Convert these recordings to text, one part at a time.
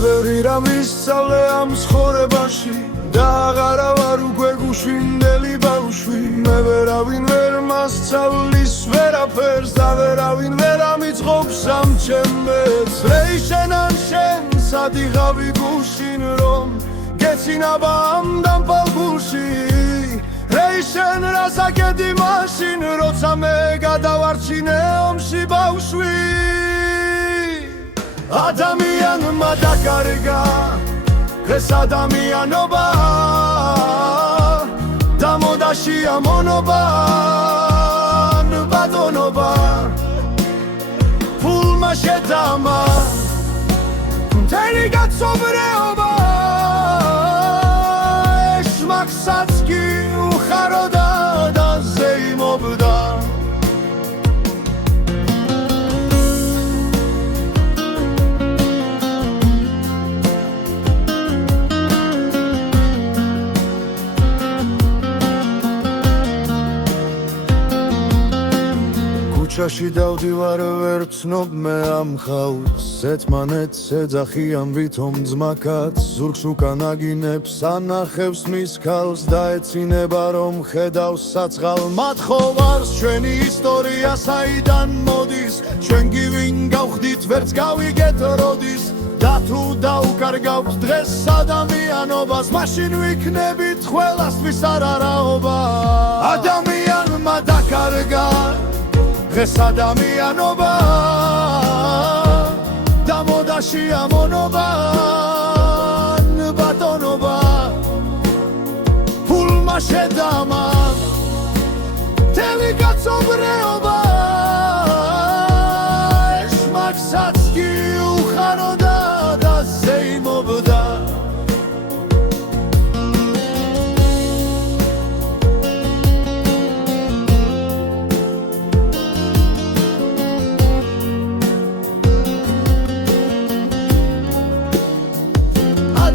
ბევრი რამ ვისწავლე ამ ცხოვრებაში და აღარა ვარ უკვე გუშინდელი ბავშვი მე ვერავინ ვერ მასწავლის ვერაფერს და ვერავინ ვერ ამიწყობს ამ ჩემს რეიშენ ან შენ სად იღავი გუშინ რომ გეცინაბა ამ დამპალ გულში რეიშენ რასაკედი მაშინ როცა მე გადავარჩინე ომში ბავშვი ადამიანმა დაკარგა დღეს ადამიანობა და მოდაშია მონობა ბატონობა ფულმა შედამა მთელი გაცობრეობა ეშმაკსაც კი უხაროდა და ზეიმობდა ქუჩაში დავდივარ ვერ ვცნობ მე ამ ხალხს ერთმანეთს ეძახიან ვითომ ძმაკაც ზურგს უკან აგინებს ანახებს მის ქალს და ეცინება რომ ხედავს საწყალ მათხოვარს ჩვენი ისტორია საიდან მოდის ჩვენ კი ვინ გავხდით ვერც გავიგეთ როდის და თუ დაუკარგავთ დღეს ადამიანობას მაშინ ვიქნებით ყველასთვის არარაობა ადამიანმა დაკარგა დღეს ადამიანობა და მოდაშია მონობა ბატონობა ფულმა შედამა მთელი გაცობრეობა ეშმაკსაც კი უხაროდა და ზეიმობდა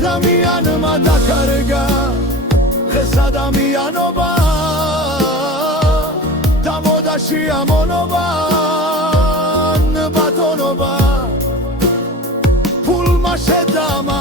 ადამიანმა დაკარგა დღეს ადამიანობა და მოდაშია მონობა ბატონობა ფულმა შედამა